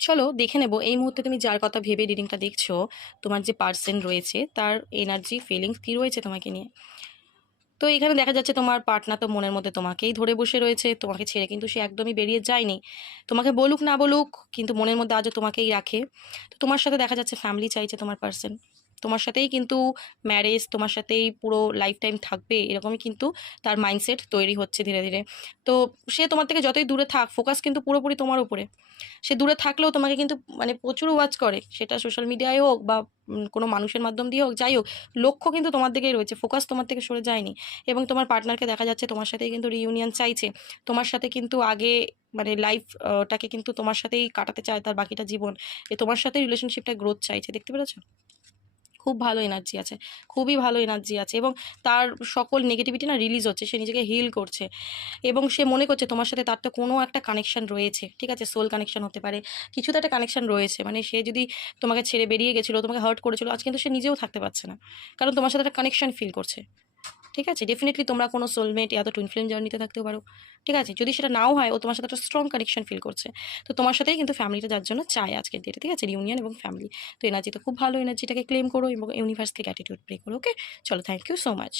চলো দেখে নেব এই মুহূর্তে তুমি যার কথা ভেবে রিডিংটা দেখছো, তোমার যে পার্সন রয়েছে তার এনার্জি ফিলিংস কী রয়েছে তোমাকে নিয়ে। তো এখানে দেখা যাচ্ছে তোমার পার্টনার তো মনের মধ্যে তোমাকেই ধরে বসে রয়েছে, তোমাকে ছেড়ে কিন্তু সে একদমই বেরিয়ে যায়নি। তোমাকে বলুক না বলুক, কিন্তু মনের মধ্যে আজও তোমাকেই রাখে। তো তোমার সাথে দেখা যাচ্ছে ফ্যামিলি চাইছে তোমার পার্সন, তোমার সাথেই কিন্তু ম্যারেজ, তোমার সাথেই পুরো লাইফ টাইম থাকবে, এরকমই কিন্তু তার মাইন্ডসেট তৈরি হচ্ছে ধীরে ধীরে। তো সে তোমার থেকে যতই দূরে থাক, ফোকাস কিন্তু পুরোপুরি তোমার উপরে। সে দূরে থাকলেও তোমাকে কিন্তু মানে প্রচুর ওয়াচ করে, সেটা সোশ্যাল মিডিয়ায় হোক বা কোনো মানুষের মাধ্যম দিয়ে হোক, যাই হোক, লক্ষ্য কিন্তু তোমার দিকেই রয়েছে, ফোকাস তোমার থেকে সরে যায়নি। এবং তোমার পার্টনারকে দেখা যাচ্ছে তোমার সাথেই কিন্তু রিইউনিয়ন চাইছে, তোমার সাথে কিন্তু আগে মানে লাইফটাকে কিন্তু তোমার সাথেই কাটাতে চায় তার বাকিটা জীবন, তোমার সাথে রিলেশনশিপটা গ্রোথ চাইছে, দেখতে পেরেছো? খুব ভালো এনার্জি আছে, খুবই ভালো এনার্জি আছে, এবং তার সকল নেগেটিভিটি না রিলিজ হচ্ছে, সে নিজেকে হিল করছে। এবং সে মনে করছে তোমার সাথে তার তো কোনো একটা কানেকশন রয়েছে, ঠিক আছে, সোল কানেকশন হতে পারে, কিছু তো একটা কানেকশন রয়েছে। মানে সে যদি তোমাকে ছেড়ে বেরিয়ে গেছিলো, তোমাকে হার্ট করেছিল, আজ কিন্তু সে নিজেও থাকতে পারছে না, কারণ তোমার সাথে একটা কানেকশন ফিল করছে। ঠিক আছে, ডেফিনেটলি তোমরা কোনো সোলমেট ইয়া তো টুইন ফ্লেম জার্নিতে থাকতেও পারো। ঠিক আছে, যদি সেটা নাও হয়, ও তোমার সাথে একটা স্ট্রং কানেকশন ফিল করছে। তো তোমার সাথেই কিন্তু ফ্যামিলিটা যার জন্য চায় আজকের ডেটে, ঠিক আছে, রিউনিয়ন এবং ফ্যামিলি। তো এনার্জি তো খুব ভালো, এনার্জিটাকে ক্লেম করো এবং ইউনিভার্সকে গ্র্যাটিটিউড প্রে করো। ওকে, চলো, থ্যাংক ইউ সো মাচ।